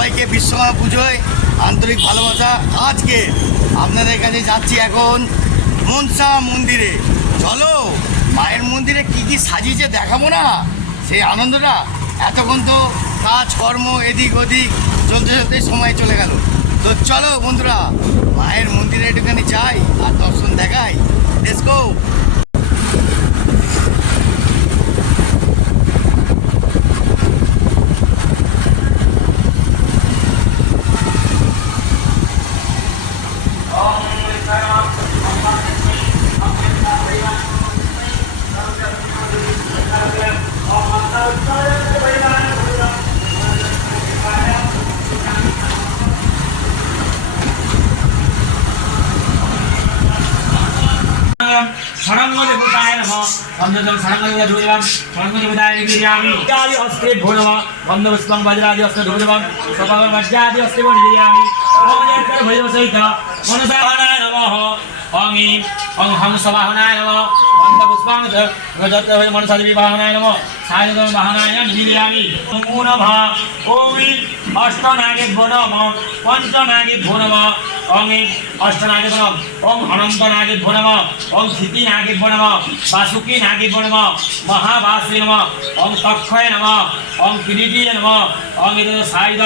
সবাইকে বিশ্বকর্মা পুজোয় আন্তরিক ভালোবাসা। আজকে আপনাদের কাছে যাচ্ছি এখন মনসা মন্দিরে। চলো, মায়ের মন্দিরে কি কি সাজিয়েছে দেখাবো না? সেই আনন্দটা এতক্ষণ তো কাজকর্ম এদিক ওদিক চলতে চলতে সময় চলে গেল। তো চলো বন্ধুরা, মায়ের মন্দিরে একটুখানি যাই আর দর্শন দেখাই। লেটস গো ষড়ঙ্গদেবতায় নমঃ বন্ধুজন ষড়ঙ্গদেবতায় ষড়ঙ্গদেবতায় নিবেদয়ামি আদি হস্তে ভো নমঃ বন্ধুপুষ্পং বজ্রাদি হস্তে ধূপদেবং সপং বজ্রাদি বর্জয়ামি ওম জয়কর ভৈরব সহিত হং সবাহনায় নমঃ বন্ধুপুষ্পং গজত ভৈরব মনসাদেবী বাহনায় নমঃ সায়নগম বাহনায় নিবেদয়ামি নমো নমঃ ওম ইম অষ্টনাগে ভো নমঃ পঞ্চনাগে ভো নমঃ ওং ইম অষ্টনাগে ভো নমঃ ওং অনন্ত নাগে ভো নমঃ ওং স্থিতি নাগে ভো নমঃ বাসুকি নাগে ভো নমঃ মহাবাসে নমঃ ওং তক্ষয় নমঃ ওং কিরিটিয়ে নমঃ ওং ইদ সাইদ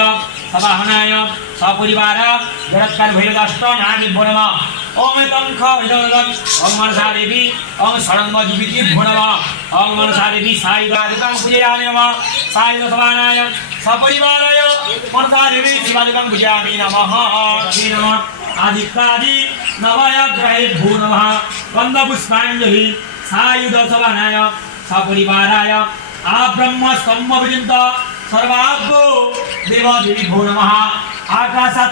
সবাহনায় সপরিবার জগৎকার ভৈরদাষ্ট নাগে ভো নমঃ ওং তঙ্খ ভৈরদম ওং মনসা দেবী ওং ষড়ঙ্গ জীবিতি ভো নমঃ ওং মনসা দেবী সাইদাদিকং পূজয়ামি নমঃ। সাইদ সবাহনায় সপরিবারায় মনসা দেবী শিবাদিকং পূজয়ামি নমঃ। শ্রী নমঃ। আদিত্যাদি ভূ সবানায় সপরিবারায়। আব্রহ্ম স্তম্ভ পর্যন্ত সর্বাগ্য দেব দেবী ভূ নমঃ। আকাশাৎ